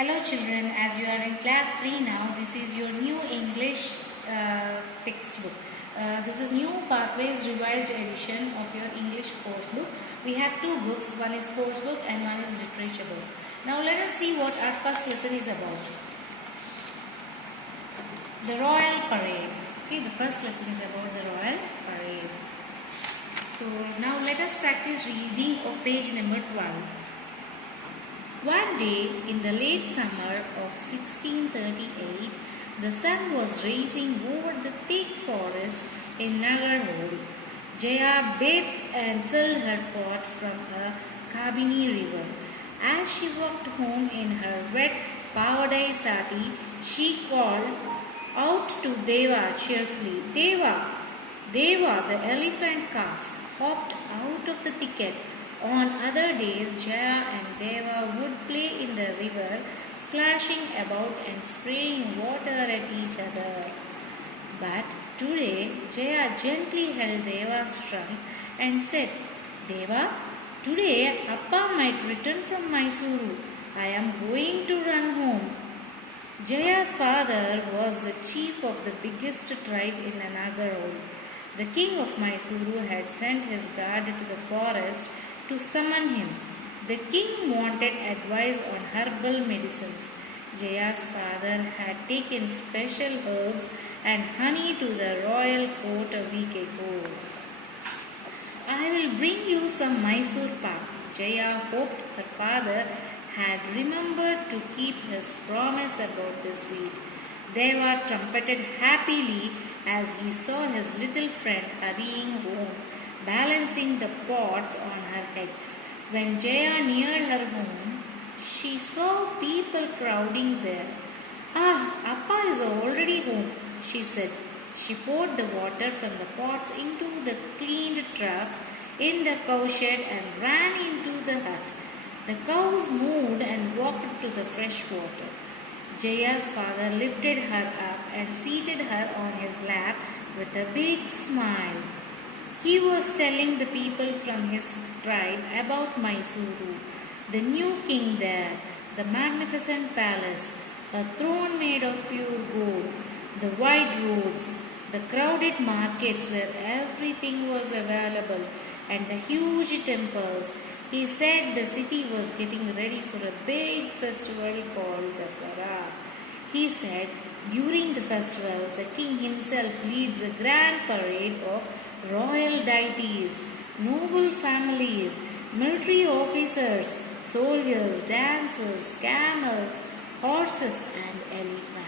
Hello children, as you are in class 3 now, this is your new English textbook. This is new Pathways revised edition of your English course book. We have two books, one is course book and one is literature book. Now let us see what our first lesson is about. The Royal Parade. Okay, the first lesson is about the Royal Parade. So now let us practice reading of page number 12. One day in the late summer of 1638, the sun was rising over the thick forest in Nagarhole. Jaya bathed and filled her pot from a Kabini river. As she walked home in her wet Pavadai sati, she called out to Deva cheerfully. Deva, Deva, the elephant calf, hopped out of the thicket. On other days, Jaya and Deva would play in the river, splashing about and spraying water at each other. But today, Jaya gently held Deva's trunk and said, Deva, today Appa might return from Mysuru. I am going to run home. Jaya's father was the chief of the biggest tribe in Nagarhole. The king of Mysuru had sent his guard to the forest to summon him. The king wanted advice on herbal medicines. Jaya's father had taken special herbs and honey to the royal court a week ago. I will bring you some Mysore pak. Jaya hoped her father had remembered to keep his promise about the sweet. Deva trumpeted happily as he saw his little friend hurrying home, balancing the pots on her head. When Jaya neared her home, she saw people crowding there. Ah, Appa is already home, she said. She poured the water from the pots into the cleaned trough in the cowshed and ran into the hut. The cows moved and walked to the fresh water. Jaya's father lifted her up and seated her on his lap with a big smile. He was telling the people from his tribe about Mysuru, the new king there, the magnificent palace, a throne made of pure gold, the wide roads, the crowded markets where everything was available, and the huge temples. He said the city was getting ready for a big festival called Dasara. He said during the festival, the king himself leads a grand parade of royal deities, noble families, military officers, soldiers, dancers, camels, horses and elephants.